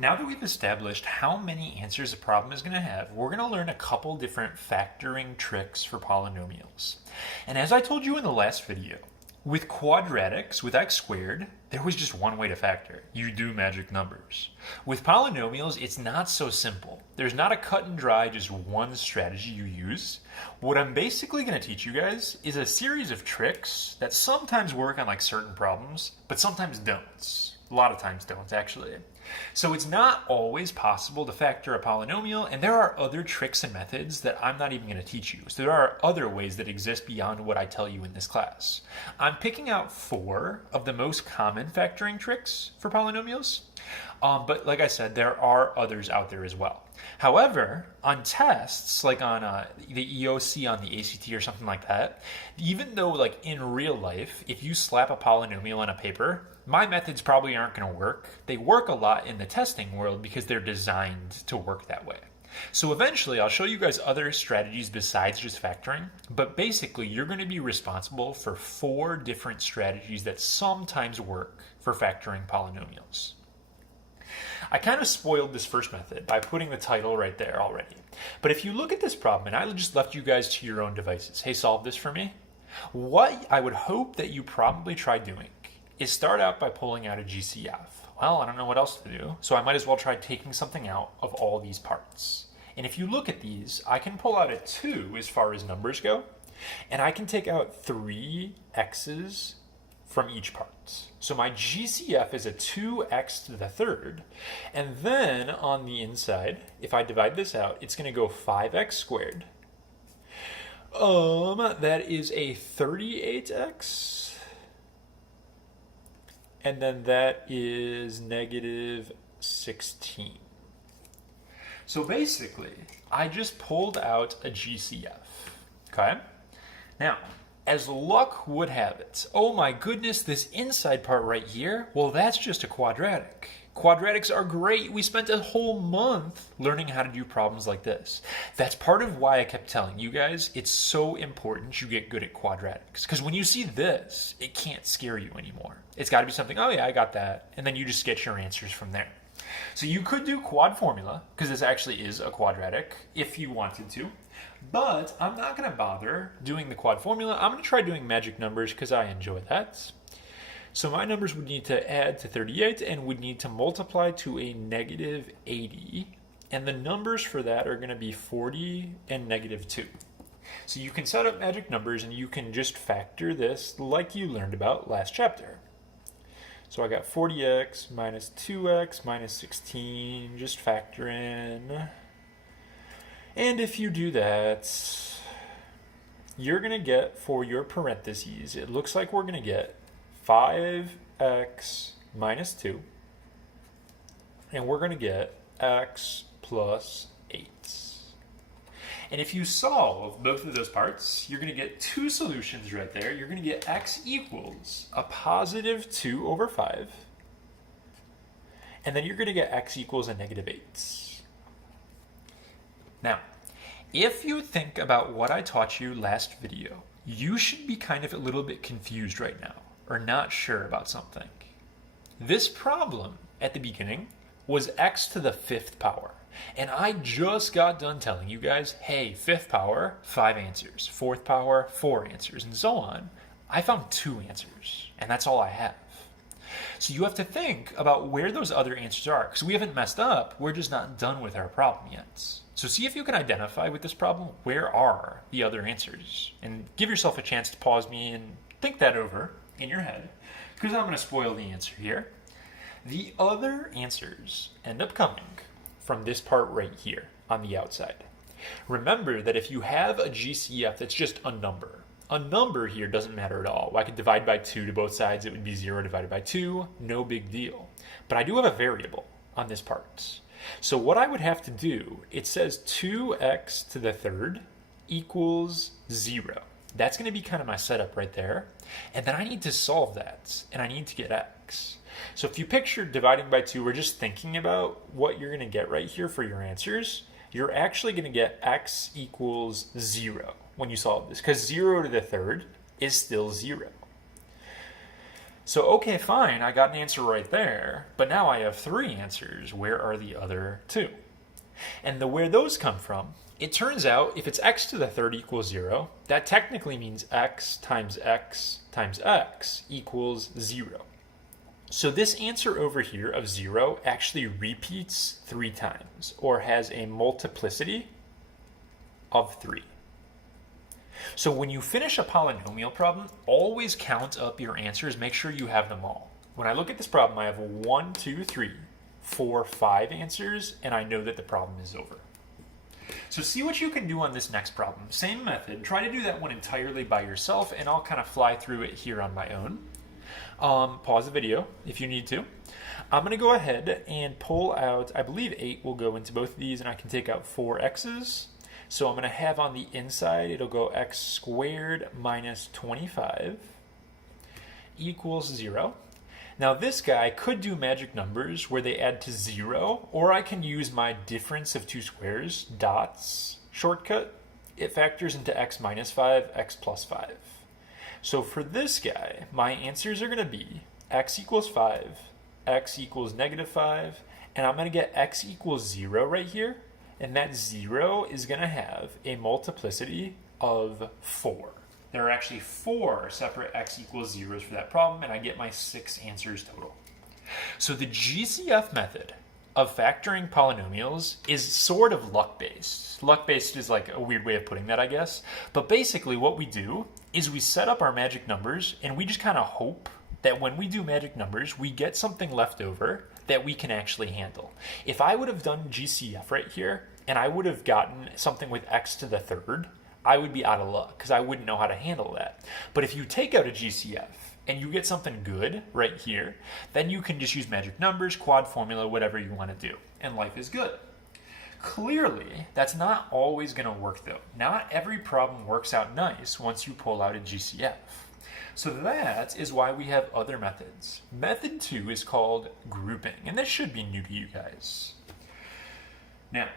Now that we've established how many answers a problem is going to have, we're going to learn a couple different factoring tricks for polynomials. And as I told you in the last video, with quadratics, with x squared, there was just one way to factor. You do magic numbers. With polynomials, it's not so simple. There's not a cut and dry, just one strategy you use. What I'm basically going to teach you guys is a series of tricks that sometimes work on like certain problems, but sometimes don't. A lot of times don't, actually. So it's not always possible to factor a polynomial, and there are other tricks and methods that I'm not even going to teach you. So there are other ways that exist beyond what I tell you in this class. I'm picking out 4 of the most common factoring tricks for polynomials, but like I said, there are others out there as well. However, on tests, like on the EOC on the ACT or something like that, even though like in real life, if you slap a polynomial on a paper, my methods probably aren't going to work. They work a lot in the testing world because they're designed to work that way. So eventually I'll show you guys other strategies besides just factoring, but basically you're going to be responsible for 4 different strategies that sometimes work for factoring polynomials. I kind of spoiled this first method by putting the title right there already. But if you look at this problem, and I just left you guys to your own devices, hey, solve this for me. What I would hope that you probably try doing is start out by pulling out a GCF. Well, I don't know what else to do, so I might as well try taking something out of all these parts. And if you look at these, I can pull out a 2 as far as numbers go, and I can take out 3 x's from each part. So my GCF is a 2x to the third, and then on the inside, if I divide this out, it's going to go 5x squared. That is a 38x, and then that is negative 16. So basically, I just pulled out a GCF, okay? Now, as luck would have it, oh my goodness, this inside part right here, well, that's just a quadratic. Quadratics are great. We spent a whole month learning how to do problems like this. That's part of why I kept telling you guys it's so important you get good at quadratics. Because when you see this, it can't scare you anymore. It's got to be something, oh yeah, I got that. And then you just get your answers from there. So you could do quad formula, because this actually is a quadratic, if you wanted to. But I'm not going to bother doing the quad formula. I'm going to try doing magic numbers because I enjoy that. So my numbers would need to add to 38 and would need to multiply to a negative 80. And the numbers for that are going to be 40 and negative 2. So you can set up magic numbers and you can just factor this like you learned about last chapter. So I got 40x minus 2x minus 16, just factor in. And if you do that, you're going to get, for your parentheses, it looks like we're going to get 5x minus 2, and we're going to get x plus 8. And if you solve both of those parts, you're going to get 2 solutions right there. You're going to get x equals a positive 2 over 5, and then you're going to get x equals a negative 8. Now, if you think about what I taught you last video, you should be kind of a little bit confused right now, or not sure about something. This problem at the beginning was x to the 5th power. And I just got done telling you guys, hey, 5th power, 5 answers. 4th power, 4 answers, and so on. I found 2 answers, and that's all I have. So you have to think about where those other answers are, because we haven't messed up, we're just not done with our problem yet. So see if you can identify with this problem, where are the other answers? And give yourself a chance to pause me and think that over in your head, because I'm going to spoil the answer here. The other answers end up coming from this part right here on the outside. Remember that if you have a GCF that's just a number here doesn't matter at all. I could divide by 2 to both sides. It would be 0 divided by 2. No big deal. But I do have a variable on this part. So what I would have to do, it says 2x to the third equals 0. That's going to be kind of my setup right there. And then I need to solve that, and I need to get x. So if you picture dividing by 2, we're just thinking about what you're going to get right here for your answers. You're actually going to get x equals 0 when you solve this, because 0 to the third is still 0. So, okay, fine, I got an answer right there, but now I have 3 answers. Where are the other 2? And where those come from, it turns out if it's x to the third equals 0, that technically means x times x times x equals 0. So this answer over here of 0 actually repeats 3 times, or has a multiplicity of 3. So when you finish a polynomial problem, always count up your answers. Make sure you have them all. When I look at this problem, I have 1, 2, 3, 4, 5 answers, and I know that the problem is over. So see what you can do on this next problem. Same method. Try to do that one entirely by yourself, and I'll kind of fly through it here on my own. Pause the video if you need to. I'm going to go ahead and pull out, I believe 8 will go into both of these, and I can take out 4 x's. So I'm going to have on the inside, it'll go x squared minus 25 equals 0. Now this guy could do magic numbers where they add to 0, or I can use my difference of 2 squares, dots, shortcut. It factors into x minus 5, x plus 5. So for this guy, my answers are going to be x equals 5, x equals negative 5, and I'm going to get x equals 0 right here. And that 0 is going to have a multiplicity of 4. There are actually 4 separate x equals 0s for that problem, and I get my 6 answers total. So the GCF method of factoring polynomials is sort of luck-based. Luck-based is like a weird way of putting that, I guess. But basically what we do is we set up our magic numbers, and we just kind of hope that when we do magic numbers, we get something left over that we can actually handle. If I would have done GCF right here, and I would have gotten something with x to the third, I would be out of luck because I wouldn't know how to handle that. But if you take out a GCF and you get something good right here, then you can just use magic numbers, quad formula, whatever you want to do, and life is good. Clearly, that's not always going to work though. Not every problem works out nice once you pull out a GCF. So that is why we have other methods. Method 2 is called grouping, and this should be new to you guys. Now,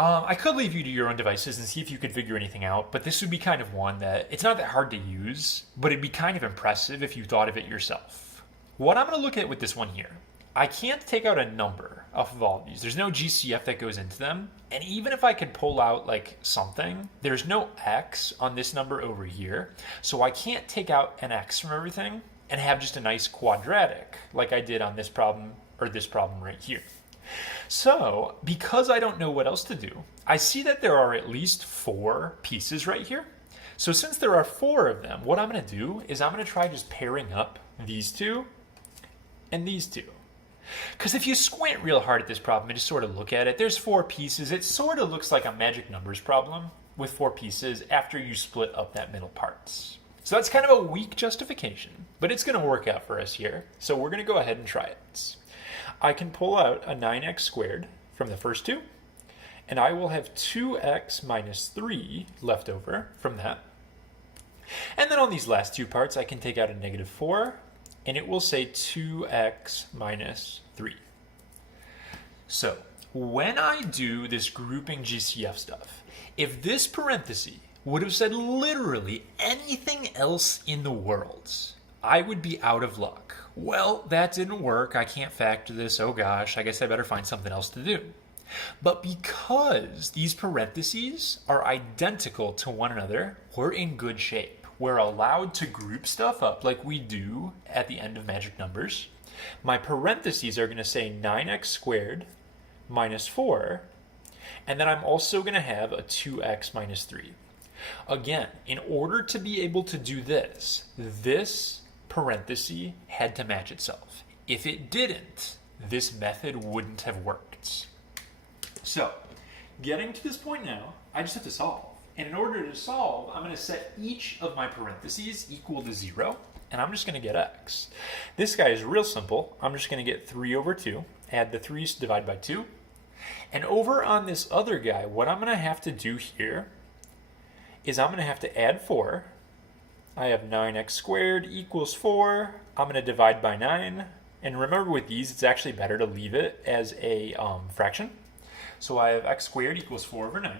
I could leave you to your own devices and see if you could figure anything out, but this would be kind of one that, it's not that hard to use, but it'd be kind of impressive if you thought of it yourself. What I'm going to look at with this one here, I can't take out a number off of all of these. There's no GCF that goes into them, and even if I could pull out like something, there's no x on this number over here, so I can't take out an x from everything and have just a nice quadratic like I did on this problem or this problem right here. So, because I don't know what else to do, I see that there are at least 4 pieces right here. So since there are 4 of them, what I'm going to do is I'm going to try just pairing up these 2 and these 2. Because if you squint real hard at this problem and just sort of look at it, there's 4 pieces. It sort of looks like a magic numbers problem with 4 pieces after you split up that middle parts. So that's kind of a weak justification, but it's going to work out for us here. So we're going to go ahead and try it. I can pull out a 9x squared from the first 2, and I will have 2x minus 3 left over from that. And then on these last 2 parts, I can take out a negative 4, and it will say 2x minus 3. So when I do this grouping GCF stuff, if this parenthesis would have said literally anything else in the world, I would be out of luck. Well, that didn't work. I can't factor this. Oh gosh, I guess I better find something else to do. But because these parentheses are identical to one another, we're in good shape. We're allowed to group stuff up like we do at the end of magic numbers. My parentheses are going to say 9x squared minus 4, and then I'm also going to have a 2x minus 3. Again, in order to be able to do this, this parenthesis had to match itself. If it didn't, this method wouldn't have worked. So, getting to this point now, I just have to solve. And in order to solve, I'm going to set each of my parentheses equal to 0, and I'm just going to get x. This guy is real simple. I'm just going to get 3 over 2, add the 3's, divide by 2. And over on this other guy, what I'm going to have to do here is I'm going to have to add 4. I have 9x squared equals 4. I'm going to divide by 9. And remember with these, it's actually better to leave it as a fraction. So I have x squared equals 4 over 9.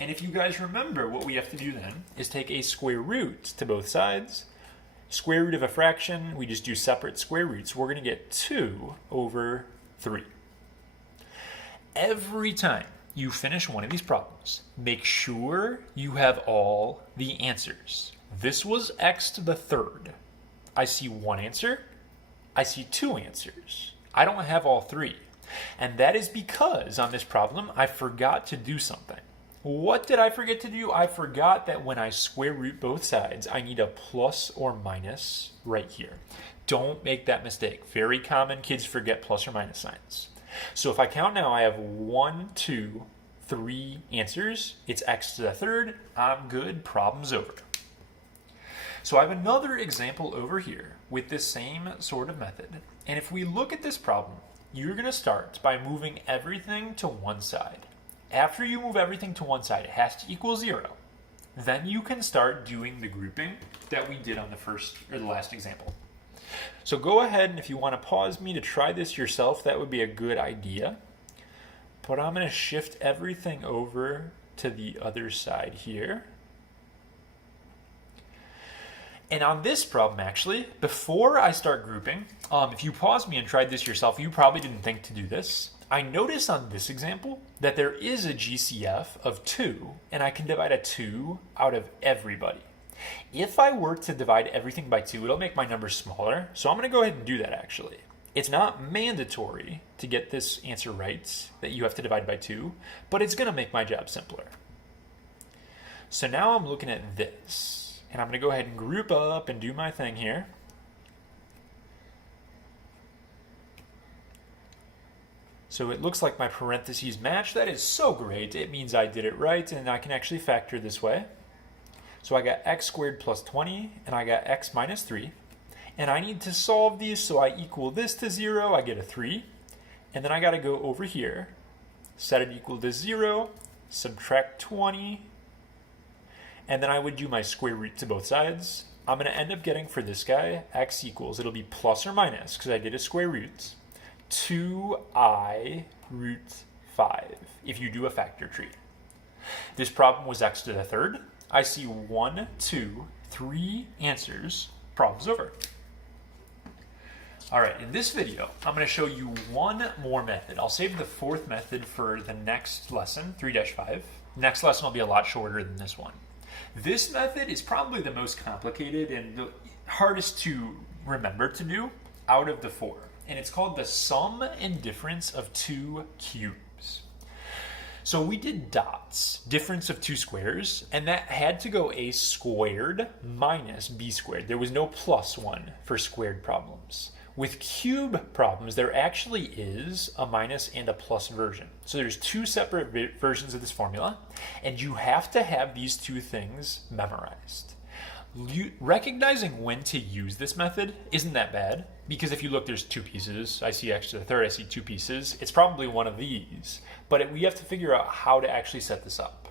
And if you guys remember, what we have to do then is take a square root to both sides Square root of a fraction, we just do separate square roots. We're going to get 2 over 3. Every time you finish one of these problems, make sure you have all the answers. This was x to the third. I see one answer. I see two answers. I don't have all three. And that is because on this problem, I forgot to do something. What did I forget to do? I forgot that when I square root both sides, I need a plus or minus right here. Don't make that mistake. Very common, kids forget plus or minus signs. So if I count now, I have 1, 2, 3 answers. It's x to the third. I'm good. Problem's over. So I have another example over here with this same sort of method. And if we look at this problem, you're going to start by moving everything to one side. After you move everything to one side, it has to equal 0. Then you can start doing the grouping that we did on the first or the last example. So go ahead, and if you want to pause me to try this yourself, that would be a good idea. But I'm going to shift everything over to the other side here. And on this problem, actually, before I start grouping, if you pause me and tried this yourself, you probably didn't think to do this. I notice on this example that there is a GCF of 2, and I can divide a 2 out of everybody. If I were to divide everything by 2, it'll make my number smaller, so I'm going to go ahead and do that actually. It's not mandatory to get this answer right, that you have to divide by 2, but it's going to make my job simpler. So now I'm looking at this, and I'm going to go ahead and group up and do my thing here. So it looks like my parentheses match. That is so great. It means I did it right, and I can actually factor this way. So I got x squared plus 20, and I got x minus 3. And I need to solve these, so I equal this to 0. I get a 3. And then I got to go over here, set it equal to 0, subtract 20. And then I would do my square root to both sides. I'm going to end up getting for this guy, x equals, it'll be plus or minus, because I did a square root, 2I root 5, if you do a factor tree. This problem was x to the third. I see 1, 2, 3 answers. Problem's over. All right, in this video, I'm going to show you one more method. I'll save the fourth method for the next lesson, 3-5. Next lesson will be a lot shorter than this one. This method is probably the most complicated and the hardest to remember to do out of the four. And it's called the sum and difference of two cubes. So we did dots, difference of two squares, and that had to go a squared minus b squared. There was no plus one for squared problems. With cube problems, there actually is a minus and a plus version. So there's two separate versions of this formula, and you have to have these two things memorized. Recognizing when to use this method isn't that bad, because if you look, there's two pieces. I see x to the third, I see two pieces. It's probably one of these, but we have to figure out how to actually set this up.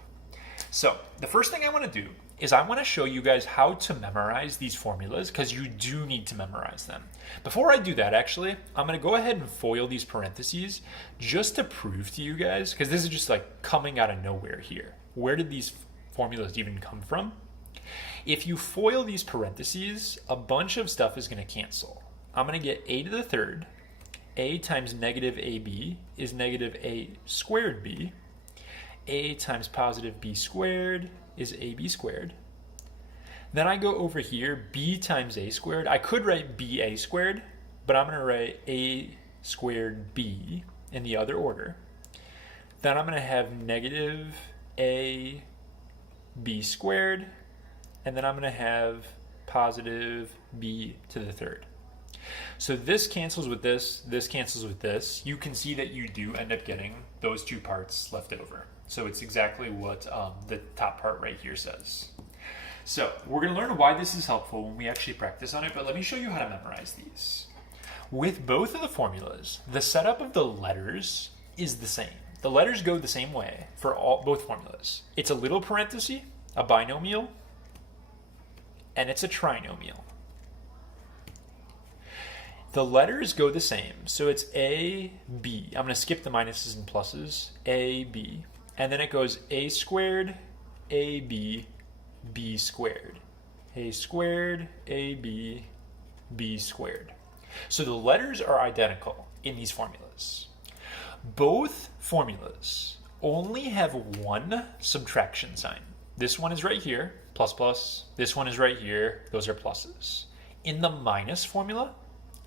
So the first thing I want to do is I want to show you guys how to memorize these formulas, because you do need to memorize them. Before I do that, actually, I'm going to go ahead and FOIL these parentheses just to prove to you guys, because this is just like coming out of nowhere here. Where did these formulas even come from? If you FOIL these parentheses, a bunch of stuff is going to cancel. I'm going to get a to the third. A times negative ab is negative a squared b. A times positive b squared is ab squared. Then I go over here, b times a squared. I could write ba squared, but I'm going to write a squared b in the other order. Then I'm going to have negative a b squared, and then I'm going to have positive b to the third. So this cancels with this cancels with this. You can see that you do end up getting those two parts left over. So it's exactly what the top part right here says. So we're going to learn why this is helpful when we actually practice on it, but let me show you how to memorize these. With both of the formulas, the setup of the letters is the same. The letters go the same way for both formulas. It's a little parenthesis, a binomial, and it's a trinomial. The letters go the same, so it's A, B. I'm going to skip the minuses and pluses. A, B. And then it goes A squared, AB, B squared. a squared, ab, b squared. So the letters are identical in these formulas. Both formulas only have one subtraction sign. This one is right here, plus plus. This one is right here, those are pluses. In the minus formula,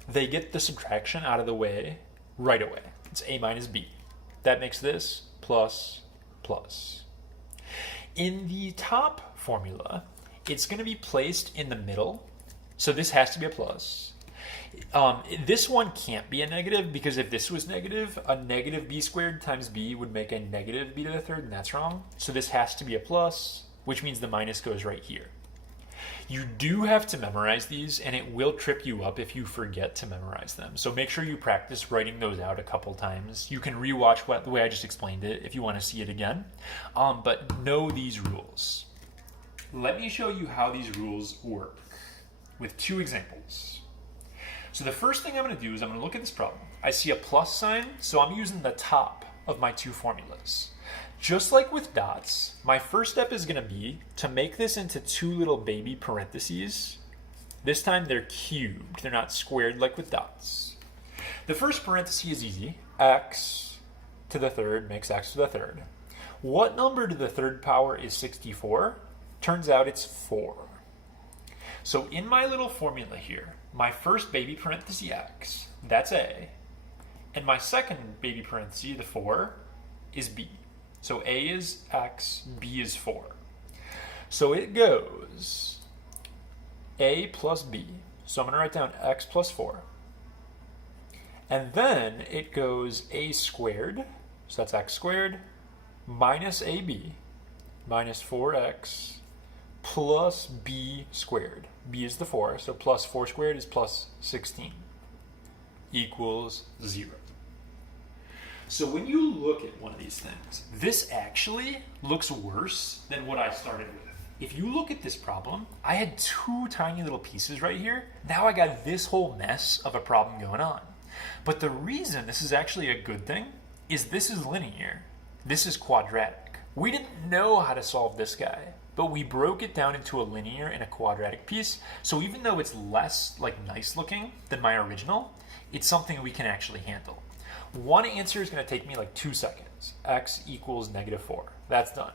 they get the subtraction out of the way right away. It's a minus b. That makes this plus plus. In the top formula, it's going to be placed in the middle, so this has to be a plus. This one can't be a negative, because if this was negative, a negative b squared times b would make a negative b to the third, and that's wrong. So this has to be a plus, which means the minus goes right here. You do have to memorize these, and it will trip you up if you forget to memorize them. So make sure you practice writing those out a couple times. You can rewatch the way I just explained it if you want to see it again, but know these rules. Let me show you how these rules work with two examples. So the first thing I'm going to do is I'm going to look at this problem. I see a plus sign, so I'm using the top of my two formulas. Just like with dots, my first step is going to be to make this into two little baby parentheses. This time they're cubed, they're not squared like with dots. The first parenthesis is easy. X to the third makes x to the third. What number to the third power is 64? Turns out it's 4. So in my little formula here, my first baby parenthesis x, that's a, and my second baby parenthesis, the 4, is b. So a is x, b is 4. So it goes a plus b. So I'm going to write down x plus 4. And then it goes a squared, so that's x squared, minus ab, minus 4x, plus b squared. B is the 4, so plus 4 squared is plus 16, equals 0. So when you look at one of these things, this actually looks worse than what I started with. If you look at this problem, I had two tiny little pieces right here. Now I got this whole mess of a problem going on. But the reason this is actually a good thing is this is linear. This is quadratic. We didn't know how to solve this guy, but we broke it down into a linear and a quadratic piece. So even though it's less nice looking than my original, it's something we can actually handle. One answer is going to take me 2 seconds. X equals negative 4. That's done.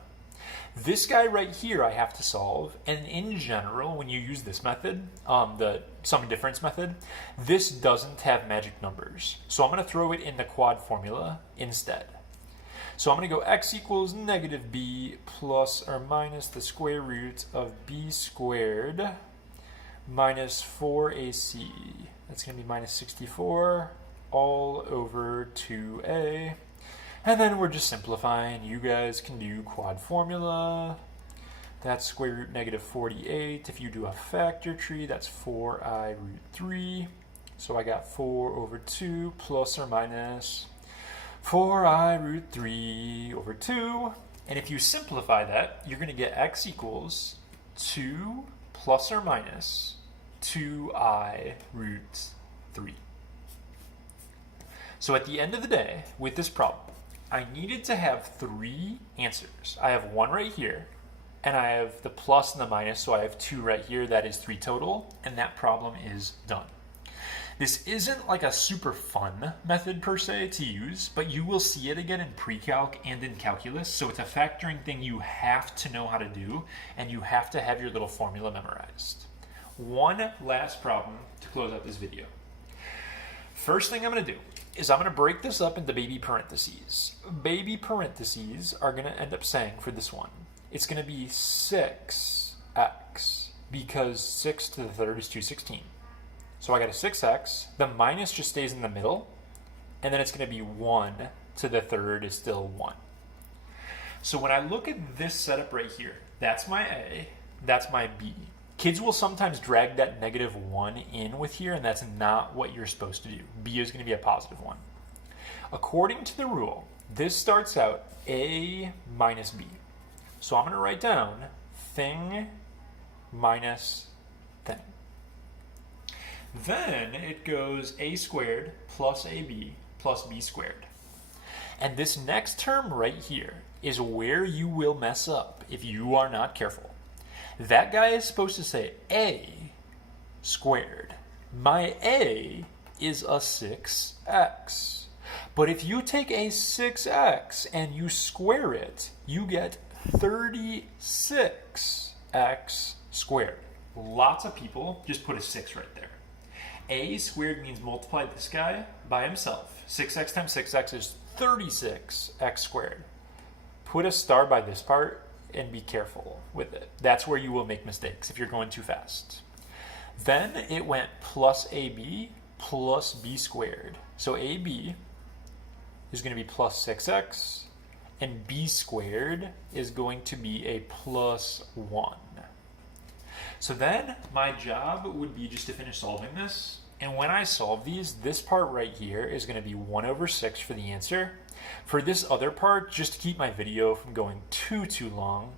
This guy right here I have to solve, and in general, when you use this method, the sum and difference method, this doesn't have magic numbers. So I'm going to throw it in the quad formula instead. So I'm going to go x equals negative b plus or minus the square root of b squared minus 4ac. That's going to be minus 64 all over 2a. And then we're just simplifying. You guys can do quad formula. That's square root negative 48. If you do a factor tree, that's 4i root 3. So I got 4 over 2 plus or minus 4i root 3 over 2. And if you simplify that, you're going to get x equals 2 plus or minus 2i root 3. So at the end of the day, with this problem, I needed to have 3 answers. I have 1 right here, and I have the plus and the minus, so I have 2 right here. That is 3 total, and that problem is done. This isn't a super fun method per se to use, but you will see it again in pre-calc and in calculus, so it's a factoring thing you have to know how to do, and you have to have your little formula memorized. One last problem to close out this video. First thing I'm going to do is I'm going to break this up into baby parentheses. Baby parentheses are going to end up saying for this one, it's going to be 6x, because 6 to the third is 216. So I got a 6x, the minus just stays in the middle, and then it's going to be 1 to the third is still 1. So when I look at this setup right here, that's my a, that's my b. Kids will sometimes drag that negative 1 in with here, and that's not what you're supposed to do. B is going to be a positive 1. According to the rule, this starts out a minus b. So I'm going to write down thing minus thing. Then it goes a squared plus ab plus b squared. And this next term right here is where you will mess up if you are not careful. That guy is supposed to say a squared. My a is a 6x. But if you take a 6x and you square it, you get 36x squared. Lots of people just put a 6 right there. A squared means multiply this guy by himself. 6x times 6x is 36x squared. Put a star by this part and be careful with it. That's where you will make mistakes if you're going too fast. Then it went plus AB plus B squared. So AB is going to be plus 6x, and B squared is going to be a plus 1. So then my job would be just to finish solving this. And when I solve these, this part right here is going to be 1 over 6 for the answer. For this other part, just to keep my video from going too long,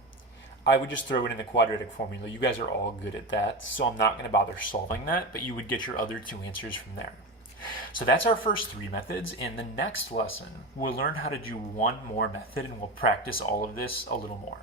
I would just throw it in the quadratic formula. You guys are all good at that, so I'm not going to bother solving that, but you would get your other 2 answers from there. So that's our first 3 methods. In the next lesson, we'll learn how to do one more method, and we'll practice all of this a little more.